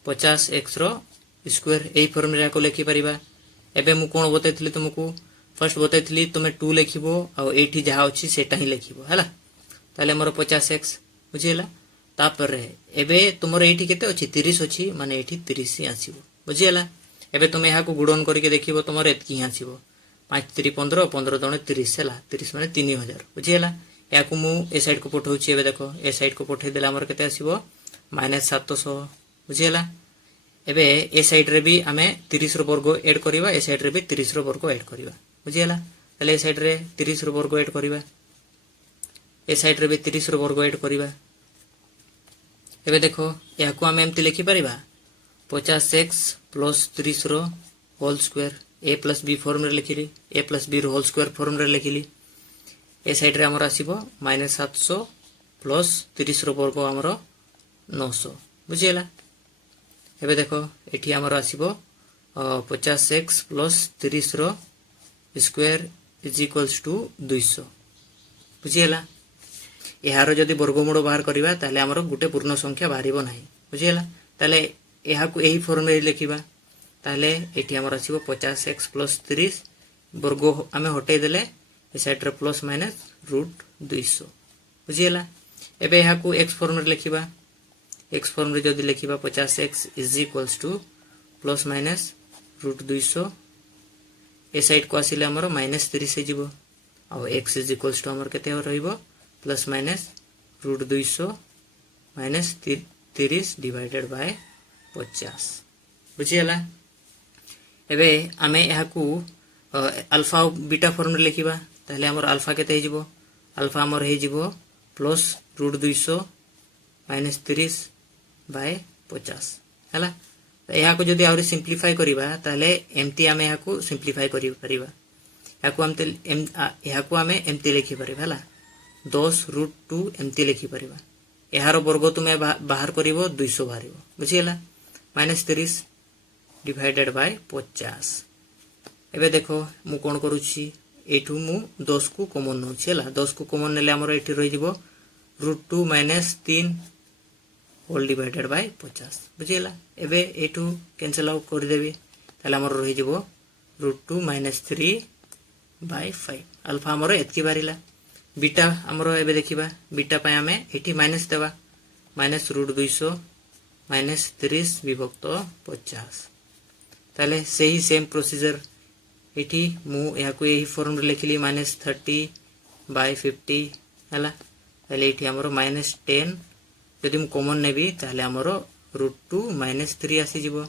50x रो स्क्वायर एई फॉर्म रे को लिखि परिबा एबे मु कोन बतैथिली तुमको फर्स्ट बतैथिली तुमे 2 लिखिबो आ एठी जहा अछि सेटा ही लिखिबो हला ताले हमर 50x बुझिला तापर एबे तुमर एठी केते अछि 30 अछि माने एठी 30 ही आसीबो बुझिला एबे तुमे यहा को गुणन करके देखिबो तुमर एतकी ही आसीबो 5 3 15 15 2 30 हला 30 माने 3000 बुझिला या को मु ए साइड को पठौछि एबे देखो ए साइड को पठै देला हमर केते आसीबो -700 बुझिला एबे ए साइड रे भी हमें 30 रो वर्ग ऐड करिवा ए साइड रे भी 30 रो वर्ग ऐड करिवा बुझिला तले ए साइड रे 30 रो वर्ग ऐड करिवा ए साइड रे भी 30 रो वर्ग ऐड करिवा एबे देखो या को हमें एमति लिखि परिबा 50x + 30 रो whole square a + b form रे लिखिली a + b रो होल स्क्वायर फॉर्म रे लिखिली ए साइड रे हमर आसीबो -700 + 30 रो वर्ग हमर 900 बुझिला एबे देखो एठी हमर आसीबो 50x + 30 रो स्क्वायर = 200 बुझिला एहारो जदी वर्गमूल बाहर करिबा ताले हमर गुटे पूर्ण संख्या बाहरिबो नाही बुझिला ताले एहा को एही फॉर्म रे लिखिबा ताले एठी हमर आसीबो 50x + 30 वर्ग हमें हटै देले ए साइड रे प्लस माइनस √200 बुझिला एबे एहा को x फॉर्म रे लिखिबा x फॉर्म रे जदी लिखिबा 50x = ± √200 ए साइड को आसिले हमर -30 हे जिवो आ x = हमर केते रहइबो ± √200 - 30 डिवाइडेड बाय 50 बुझिला एबे हमें एहा को अल्फा और बीटा फॉर्म रे लिखिबा ताले हमर अल्फा केते हे जिवो अल्फा हमर हे जिवो +√200 - 30 बाय 50 हला एहा को जदी आउरी सिंपलीफाई करिबा ताले एमती हमें एहा को सिंपलीफाई करि परिबा एहा को हमें एमती लिखि परिबा हला 10√2 एमती लिखि परिबा एहार वर्ग तुमे बाहर करिवो 200 बाहरिवो बुझिला -30 डिवाइडेड बाय 50 एबे देखो मु कोन करूछि एठू मु 10 को कॉमन नउछि हला 10 को कॉमन नेले हमर एठी रहि जिवो √2 - 3 होल डिवाइडेड बाय 50 बुझिला एबे एठू कैंसिल आउट कर देबी ताले हमर रहि जिवो √2 - 3 बाय 5 अल्फा हमर एतकी बारिला बीटा हमर एबे देखिबा बीटा पय हमें एठी माइनस देबा -√200 - 30 विभक्त 50 ताले सही सेम प्रोसीजर एठी मु या को एही फॉर्म रे लिखली -30 बाय 50 हला ताले एठी हमर -10 जदि मु कॉमन नेबी ताले हमर √2 - 3 आसी जिवो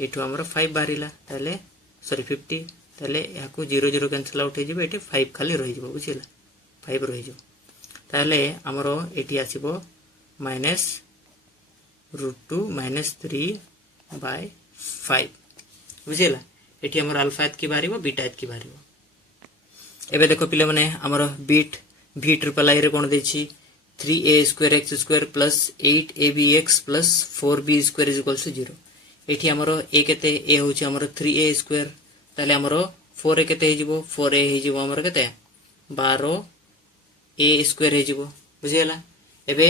एठू हमर 5 बारिला ताले सॉरी 50 ताले या को 0 0 कैंसिल आउट हे जिवो एठी 5 खाली रहि जिवो बुझिला 5 रहि जिवो ताले हमर एठी आसीबो -√2 - 3 बाय 5 बुझिला एठी हमर अल्फा एत की बारिबो बीटा एत की बारिबो एबे देखो पिले माने हमर बीट v ट्रिपल आई रे कोन देछि 3a² x² + 8abx + 4b² = 0 एठी हमर a केते a होछि हमर 3a² ताले हमर 4a केते हे जिवो 4a हे जिवो हमर केते 12a² हे जिवो बुझिला एबे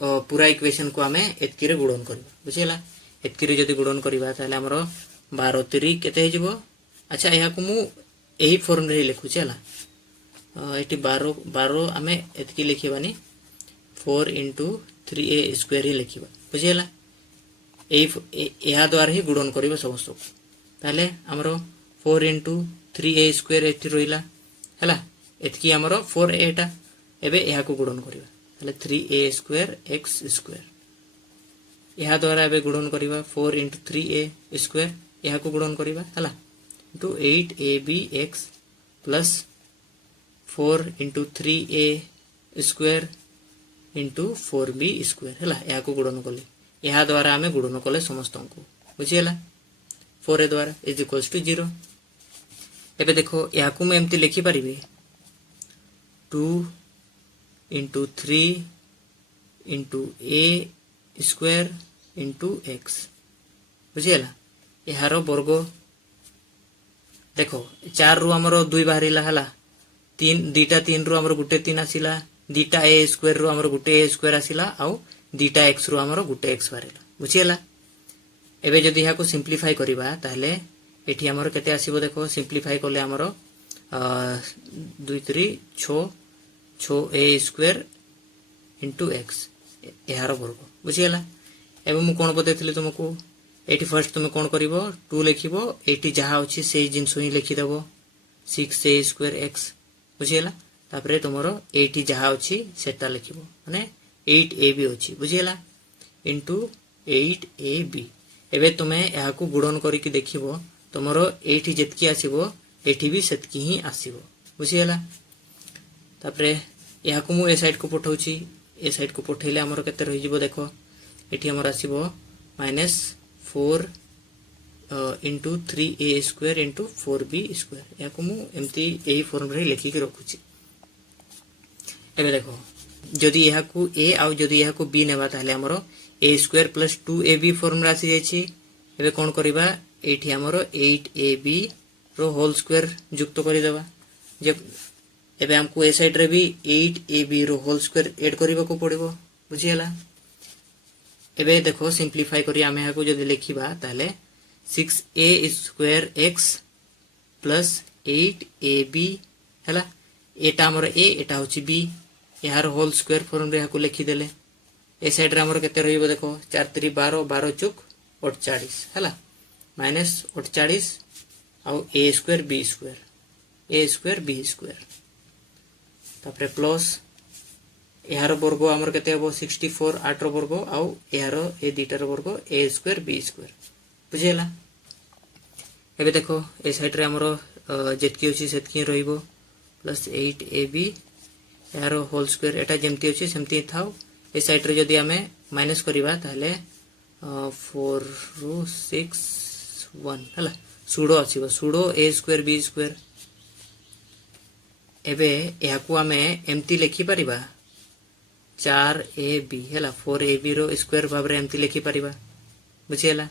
पूरा इक्वेशन को हमें एतकी रे गुणन करबा बुझिला एतकी रे जदी गुणन करबा ताले हमर 12 3 केते हे जिवो अच्छा एहा को मु एही फॉर्म रे लिखु छला एटी 12 हमें एतकी लिखिबानी 4 * 3a² ही लिखिबा बुझिला एहा द्वारा ही गुणन करबा समस्त ताले हमरो 4 * 3a² एठी रोइला हला एतकी हमरो 4a एटा एबे एहा को गुणन करबा ताले 3a² x² एहा द्वारा एबे गुणन करबा 4 * 3a² एहा को गुणन करबा हला to 8abx plus 4 * 3a² into 4b² हला या को गुणन कले या द्वारा हमें गुणन कले समस्त को बुझिला 4 द्वारा = 0 एबे देखो या को मैं एमती लिखि परिबे 2 * 3 * a² * x बुझिला यार वर्ग देखो 4 रु हमर 2 बाहरिला हला 3 दीटा 3 रु हमर गुटे 3 आसिला दीटा a² रु हमर गुटे a² आसिला आउ दीटा x रु हमर गुटे x बाहरिला बुझिला एबे जदि यहाँ को सिंप्लीफाई करिबा ताहले एठी हमर केते आसीबो देखो सिंप्लीफाई करले हमर 2 3 6 6 a स्क्वायर इंटू x यार वर्ग बुझियला। एबे मु कोन बतेथिले तुमको एठी फर्स्ट तुम कोन करिवो 2 लिखिबो एठी जहा अछि से जिंस ही लिखि देबो 6a स्क्वायर x बुझियला। तापरे तुमरो एठी जहा अछि सेटा लिखिबो माने 8ab अछि बुझियला इंटू 8ab। एबे तुमे यहा को गुणन करी कि देखिबो तुमरो एठी जेतकी आसीबो एठी भी सेतकी ही आसीबो बुझियला। तापरे यहा को मु ए साइड को पठाउची ए साइड को पठैले हमर केते रहि जिवो देखो एठी हमर आसीबो -4 into 3a square into 4b square. या को मु एमती एही फॉर्म रे लिखि के रखुची। एबे देखो जदि यहा को a आउ जदि यहा को b नेबा ताले हमर a square plus 2ab form रा आसी जायछि। एबे कोन करिबा एठी हमर 8ab रो होल स्क्वायर युक्त करि देबा। जब एबे हमको ए साइड रे भी 8ab रो होल स्क्वायर ऐड करिबा को पड़िबो बुझियला। एबे देखो सिंप्लीफाई करी आमे हाको जदि लिखिबा ताले 6a square x plus 8ab हैला एटा हमर a एटा होची b यार होल स्क्वायर फॉर्म रे हाको लिखि देले। ए साइड रे हमर केते रहिबो देखो 4 3 12 12 चुक 48 हैला माइनस 48 आउ a स्क्वायर b स्क्वायर तापरे प्लस यार वर्ग हमर केते हबो 64 8 रो वर्ग आउ यार ए दीटार वर्ग a स्क्वायर b स्क्वायर बुझेला। एबे देखो ए साइड रे हमर जेतकी होची सेतकी रहिबो प्लस 8ab यार होल स्क्वायर एटा जेमती होची सेमती थाउ। ए साइड रे जदी हमें माइनस करिबा ताले 4 रो 6 1 हला सुडो आसीबो सुडो a स्क्वायर b स्क्वायर। एबे याकू हमें एमती लिखि परिबा 4ab हैला 4ab रो स्क्वायर भाबरे एमती लिखि परिबा बुझियला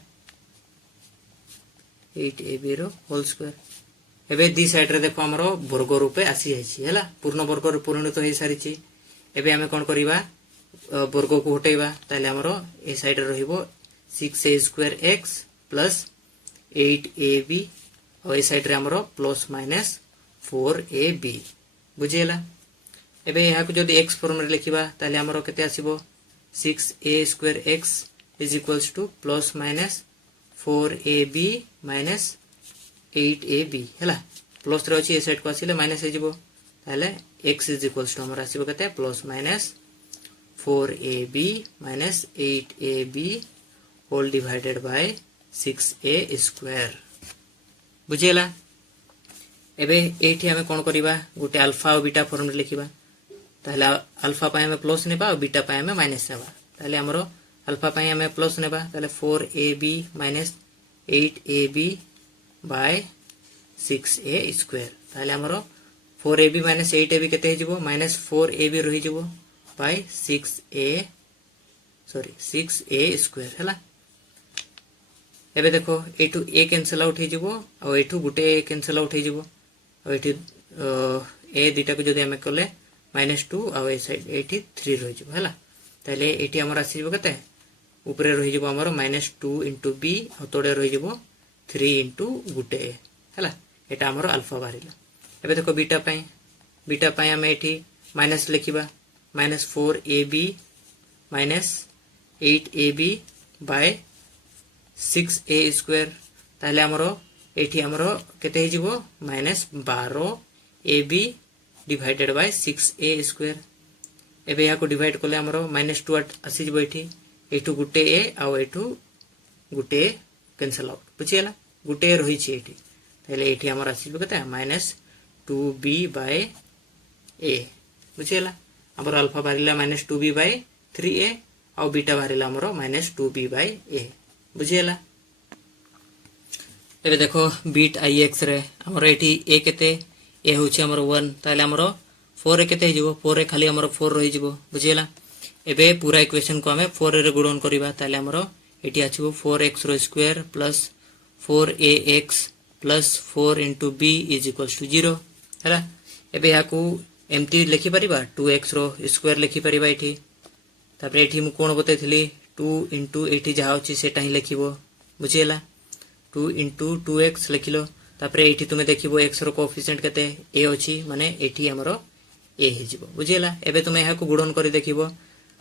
8ab रो होल स्क्वायर। एबे दी साइड रे देखो हमरो वर्ग रूपे आसी जायछि हैला पूर्ण वर्ग रे परिणत होई सारिछि। एबे हमें कोन करिबा वर्ग को हटेइबा ताले हमरो ए साइड रे रहिबो 6a square x plus 8ab और ए साइड रे हमरो प्लस माइनस 4ab बुझियला। एबे यहाँ को जदि x फॉर्म रे लिखिबा ताले हमरो केते आसीबो 6a square x is equals to plus minus 4ab minus 8ab हैला प्लस रे अछि ए साइड को आसीले माइनस हे जिवो ताले x इज इक्वल्स टू हमरो आसीबो केते plus minus 4ab minus 8ab whole divided by 6a square बुझियला। एबे एठी हमें कोन करिबा गोटे अल्फा और बीटा फॉर्म रे लिखिबा ताले अल्फा पाए हमें प्लस नेबा और बीटा पाए हमें माइनस नेबा। ताले हमरो अल्फा पाए हमें प्लस नेबा ताले 4ab minus 8ab by 6a square. ताले हमरो 4ab माइनस 8ab केते हिजबो माइनस 4ab रहि जबो बाय 6a स्क्वायर हैला। एबे देखो एटू a कैंसिल आउट हे जबो और एटू गुटे a कैंसिल आउट हे जबो और एठी a दीटा को जदि हमें कले -2 और ए साइड एठी 3 रहि जबो हैला। ताले एठी हमर आसी जबो केते ऊपरे रहि जबो हमर -2 इंटू b और तोडे रहि जबो 3 इंटू गुटे a हैला एटा हमर अल्फा बारिला। एबे देखो बीटा पाए हमें एठी माइनस लिखिबा -4ab minus 8ab by 6a square. ताले हमरो एठी हमरो केते हे जिवो -12ab divided by 6a square. एबे या को डिवाइड करले हमरो -2 आसी जिवो एठी एठू गुटे a और एठू गुटे कैंसिल आउट बुझियला गुटे रही छी एठी ताले एठी हमर आसी जिवो केते -2b बाय a बुझियला। हमर अल्फा बारिला -2b बाय 3a और बीटा बारिला हमरो -2b बाय a बुझियला। एबे देखो बीट ix रे हमरो एठी a केते a होछि हमरो 1 ताले हमरो 4 केते हे जिवो 4 रे खाली हमरो 4 रहि जिवो बुझियला। एबे पूरा इक्वेशन को हमें 4 रे गुणन करिबा ताले हमरो एठी आछिबो 4x रो square plus 4ax plus 4 into b is equals to 0 हैला। एबे याकू एमटी लिखि परिबा 2x रो स्क्वायर लिखि परिबा एठी तापरे एठी मु कोन बतेथिली 2 इंटू एठी जहा होछि सेटा ही लिखिबो बुझीगला 2 into 2x लिखिलो तापरे एठी तुमे देखिबो x रो कोएफिशिएंट केते a अछि माने एठी हमरो a हे जिवो बुझीगला एबे तुमे एहा को गुणन करी देखिबो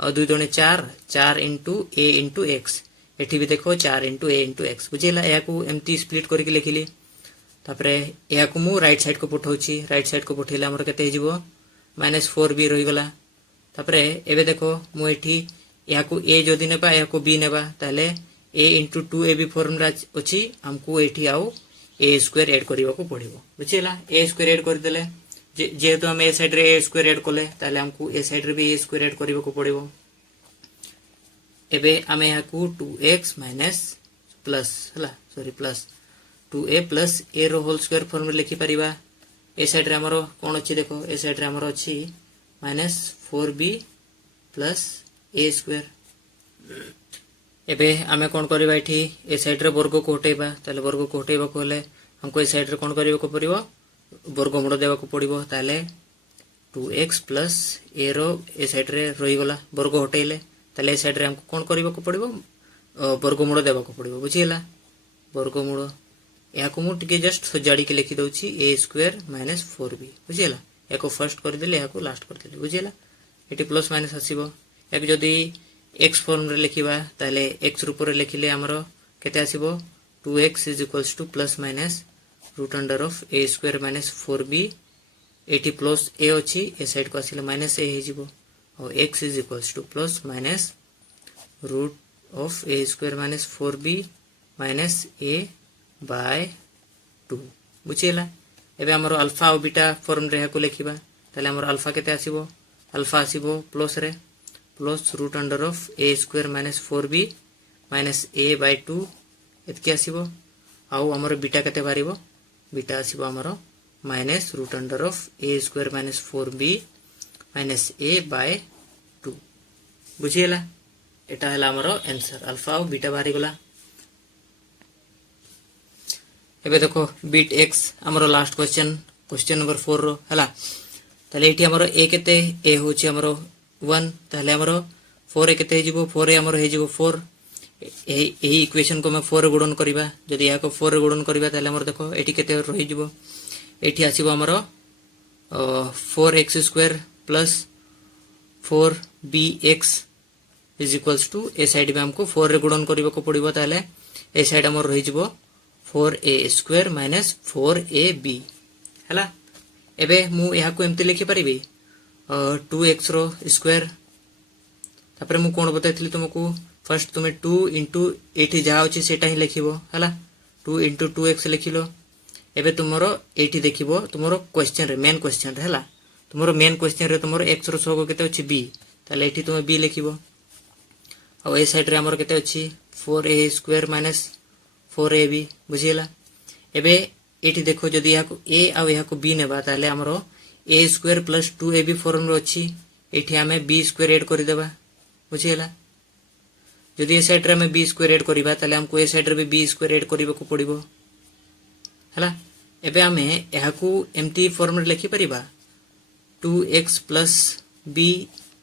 2 दुने 4 4 into a into x एठी भी देखो 4 into a into x बुझीगला एहा को एम्ति स्प्लिट करके लिखिली तापरे एहा को मु राइट साइड को पठाउची राइट साइड को पठेला हमरो केते हे जिवो -4b रहि गला तापरे एबे देखो मु एठी एहा को a जदी नेबा एहा को b नेबा ताले a into 2ab फॉर्मूला अछि हमको एठी आउ a स्क्वायर ऐड करिवा को पड़िबो बुझिला a स्क्वायर ऐड कर देले जेहेतु हम a साइड रे a स्क्वायर ऐड कोले ताले हमको a साइड रे भी a स्क्वायर ऐड करिवा को पड़िबो एबे हमें यहा को 2x माइनस प्लस हला sorry plus 2a plus a रो होल स्क्वायर फॉर्मूला लिखि परिबा a साइड रे हमरो कोन अछि देखो a साइड रे हमरो अछि -4b प्लस a स्क्वायर एबे आमे कोन करबा एठी ए साइड रे वर्ग को हटेबा ताले वर्ग को हटेबा को हले हमको ए साइड रे कोन करिबा को परिबो वर्गमूल देबा को पड़िबो ताले 2x प्लस a रो ए साइड रे रहि गला वर्ग हटेले ताले ए साइड रे हमको कोन करिबा को पड़िबो वर्गमूल देबा को पड़िबो बुझिला वर्गमूल या को मु टिके जस्ट सजाडी के लिखि दउची a स्क्वायर माइनस 4b बुझिला एको फर्स्ट कर देले याको लास्ट कर देले बुझिला एटी प्लस माइनस आसीबो एक जदी x फॉर्म रे लिखिबा ताले x रूप रे लिखिले हमरो केते आसीबो 2x = plus minus root under of a square minus 4b एटी प्लस a अछि ए साइड को आसीले माइनस a हे जिवो और x = plus minus root of a square minus 4b minus a by 2 बुझिला एबे हमरो अल्फा और बीटा फॉर्म रे को लिखिबा ताले हमरो अल्फा केते आसीबो अल्फा आसीबो प्लस रे plus root under of a square minus 4b minus a by 2 एतके आसीबो आउ हमर बीटा केते बारिबो बीटा आसीबो हमर minus root under of a square minus 4b minus a by 2 बुझियला एटा हला हमर आंसर अल्फा और बीटा बारि गला एबे देखो बीट x हमर लास्ट क्वेश्चन नंबर 4 रो हला ताले एठी हमर a केते a होची हमर 1 ताले हमरो 4 केते हे जिवो 4 हमरो हे जिवो 4 एही इक्वेशन को मैं 4 रे गुणन करिबा जदी या को 4 रे गुणन करिबा ताले हमरो देखो एठी केते रहि जिवो एठी आसीबो हमरो 4x स्क्वायर प्लस 4bx = ए साइड में हमको 4 रे गुणन करिबा को पड़िबो ताले ए साइड हमरो रहि जिवो 4a स्क्वायर माइनस 4ab हला एबे मु या को एम्ति लिखि परिबी 2x रो स्क्वायर तापरे मु कोन बताइथली तुमको फर्स्ट तुमे 2 into एठी जा होची सेटा ही लिखिबो हला 2 into 2x लिखिलो एबे तुमरो एठी देखिबो तुमरो क्वेश्चन रे मेन क्वेश्चन रे हला तुमरो मेन क्वेश्चन रे तुमरो x रो सगो केते अछि b ताले एठी तुमे b लिखिबो और ए साइड रे हमरो केते अछि 4a स्क्वायर माइनस 4ab बुझिला एबे एठी देखो जदी या को a आ या को b नेबा ताले हमरो a square plus 2ab form रो अछि एठी हमें b स्क्वायर ऐड करि देबा बुझिला जदी ए साइड रे हमें b स्क्वायर ऐड करिबा ताले हमको ए साइड रे भी b स्क्वायर ऐड करिबा को पड़िबो हला एबे हमें एहा को एम्टी फॉर्म रे लिखि परिबा 2x प्लस b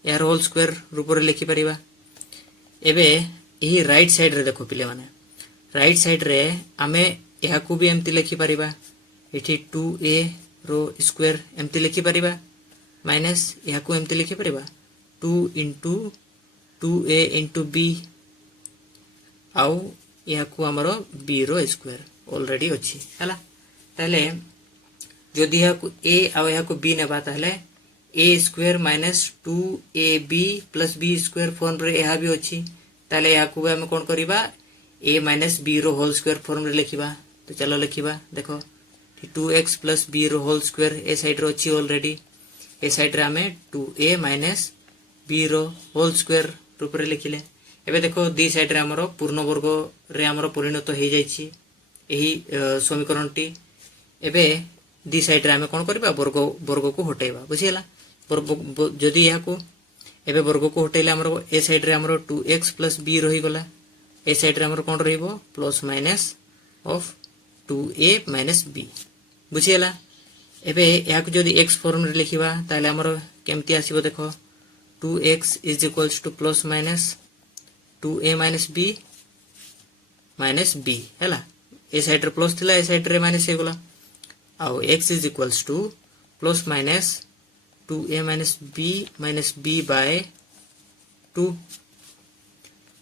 यार होल स्क्वायर रूप रे लिखि परिबा एबे एही राइट साइड रे देखो पिले माने राइट साइड रे हमें एहा को भी एम्टी लिखि परिबा एठी 2a रो स्क्वायर एम्ति लिखि परिबा माइनस या को एम्ति लिखि परिबा 2 into 2a into b आउ या को हमरो b रो स्क्वायर ऑलरेडी अछि हला ताले जदी या को a आ या को b नेबा ताले a square minus 2ab plus b square form रे या भी अछि ताले या को हम कोन करिबा a माइनस b रो होल स्क्वायर फॉर्म रे लिखिबा तो चलो लिखिबा देखो 2x प्लस b रो होल स्क्वायर ए साइड रो अछि ऑलरेडी ए साइड रे हमें 2a माइनस b रो होल स्क्वायर रूप रे लिखिले एबे देखो दी साइड रे हमरो पूर्ण वर्ग रे हमरो परिणत हो जाईछि एही समीकरणटी एबे दी साइड रे हमें कोन करबा वर्ग को हटेबा बुझियला जदी या को एबे वर्ग को हटेले हमरो ए साइड रे हमरो 2x प्लस b रहि गला ए साइड रे हमरो कोन रहिबो plus minus of 2a minus b बुझियला एबे या को जदी x फॉर्म रे लिखिबा ताले हमरो केमति आसीबो देखो 2x = plus minus 2a minus b minus B हैला ए साइड रे प्लस थिला ए साइड रे माइनस हे गला आउ x is equals to plus minus 2a minus b by 2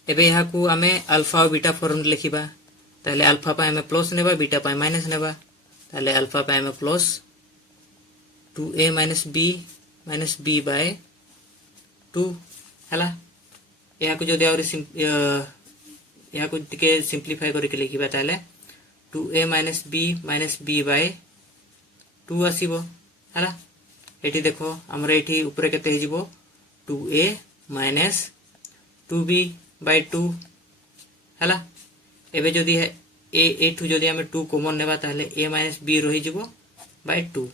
एबे यहाँ को आमे अल्फा और बीटा फॉर्म लिखिबा ताले अल्फा पाए आमे प्लस नेबा बीटा पाए माइनस नेबा ताले अल्फा पाए आमे plus 2a minus b by 2 हैला यहाँ को जदि और यहाँ को टिके सिंप्लीफाई करके लिखिबा ताले 2a माइनस b बाय 2 आसीबो हैला एठी देखो हमर एठी ऊपर केते हे जिवो 2a माइनस 2b बाय 2 हैला एबे जदि एठू जदि हमें 2 कॉमन नेबा ताले a माइनस b रही जिवो बाय 2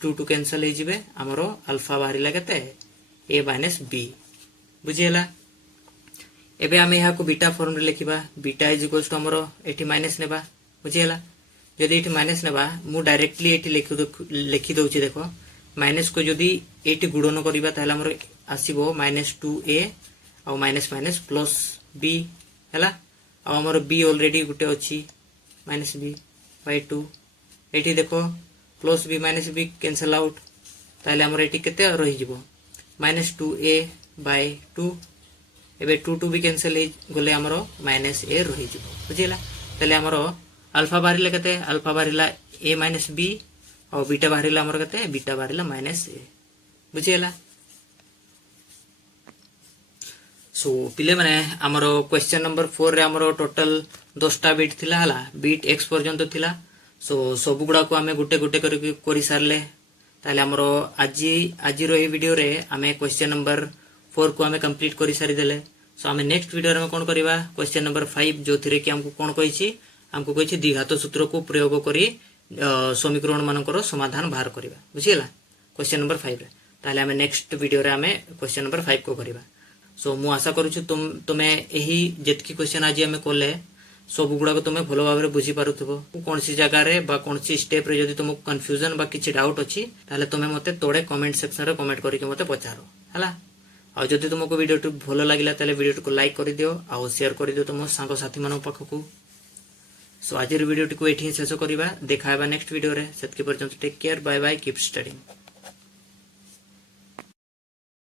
2 कैंसिल हे जिवे हमरो अल्फा बाहरी लागते a माइनस b बुझियला एबे हमें यहाँ को बीटा फॉर्म रे लिखिबा बीटा इज इक्वल्स टू हमरो एठी माइनस नेबा बुझियला जदि एठी माइनस नेबा मु डायरेक्टली एठी लिखि दउची देखो माइनस को जदि एठी गुणन करिबा ताले हमरो आसीबो माइनस 2a और माइनस माइनस प्लस b हैला और हमरो b ऑलरेडी गुटे अछि माइनस b बाय 2 एठी देखो plus b minus b cancel out ताले हमरो एठी केते रहि जिवो माइनस 2a बाय 2 एबे 2 भी कैंसिल हे गले हमरो माइनस a रहि जिवो बुझिला ताले हमरो अल्फा बाहरिला केते अल्फा बाहरिला a माइनस b और बीटा बाहरिला हमरो केते बीटा बाहरिला माइनस a बुझिला सो पिले माने हमरो क्वेश्चन नंबर 4 रे हमरो टोटल 10टा बिट थिला हला बिट x पर्यंत थिला सो सब गुडा को हमें गुटे गुटे करि सारले ताले हमरो आजी रो ए वीडियो रे हमें क्वेश्चन नंबर 4 को हमें कंप्लीट करि सारी देले सो हमें नेक्स्ट वीडियो रे कोन करबा क्वेश्चन नंबर 5 जो थिरे कि हमको कोन कहिछि हमको कहिछि द्विघात सूत्र को प्रयोग करी समीकरण मानकर समाधान बाहर करबा बुझिला क्वेश्चन नंबर 5 रे ताले हमें नेक्स्ट वीडियो रे हमें क्वेश्चन नंबर 5 को करबा सो मु आशा करू छु तुमे एही जेतकी क्वेश्चन आज हमें कोले सब गुडा को तुमे भलो भाबरे बुझी पारुथबो कोन सी जगह रे बा कोन सी स्टेप रे जदी तुमको कंफ्यूजन बा किछि डाउट अछि ताले तुमे मते तोडे कमेंट सेक्शन रे कमेंट करिके मते पचारो हला आ जदी तुमको वीडियो भलो लागिला ताले वीडियो को लाइक करि दियो आ शेयर करि दियो तुम संग साथी मानो पाखकू सो आज वीडियो को एठी शेष करबा देखाबा नेक्स्ट वीडियो रे सेतकी पर्यंत take care bye bye keep studying.